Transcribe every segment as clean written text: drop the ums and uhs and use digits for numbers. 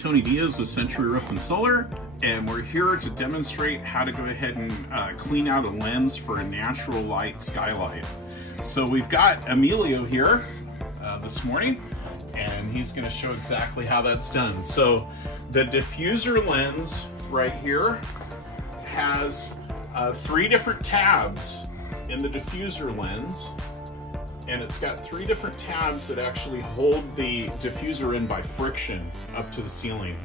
Tony Diaz with Century Roof and Solar, and we're here to demonstrate how to go ahead and clean out a lens for a natural light skylight. So we've got Emilio here this morning, and he's going to show exactly how that's done. So the diffuser lens right here has 3 different tabs in the diffuser lens, and it's got 3 different tabs that actually hold the diffuser in by friction up to the ceiling.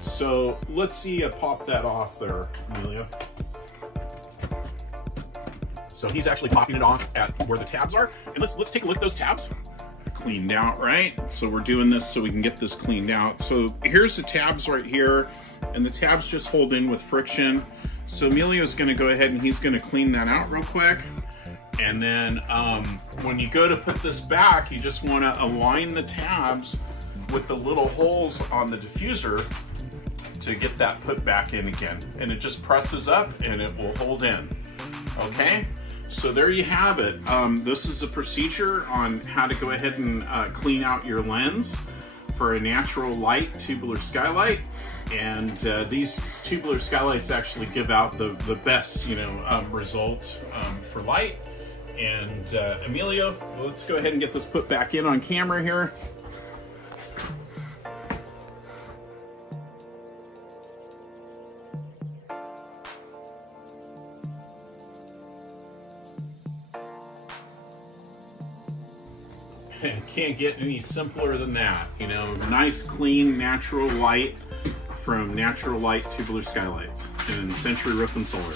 So let's see you pop that off there, Emilio. So he's actually popping it off at where the tabs are, and let's take a look at those tabs. Cleaned out, right? So we're doing this so we can get this cleaned out. So here's the tabs right here, and the tabs just hold in with friction. So Emilio's going to go ahead and he's going to clean that out real quick. And then when you go to put this back, you just want to align the tabs with the little holes on the diffuser to get that put back in again. And it just presses up and it will hold in. Okay? So there you have it. This is a procedure on how to go ahead and clean out your lens for a natural light tubular skylight. And these tubular skylights actually give out the best, result for light. And Emilio, let's go ahead and get this put back in on camera here. Can't get any simpler than that. Nice, clean, natural light from Natural Light Tubular Skylights and Century Roof and Solar.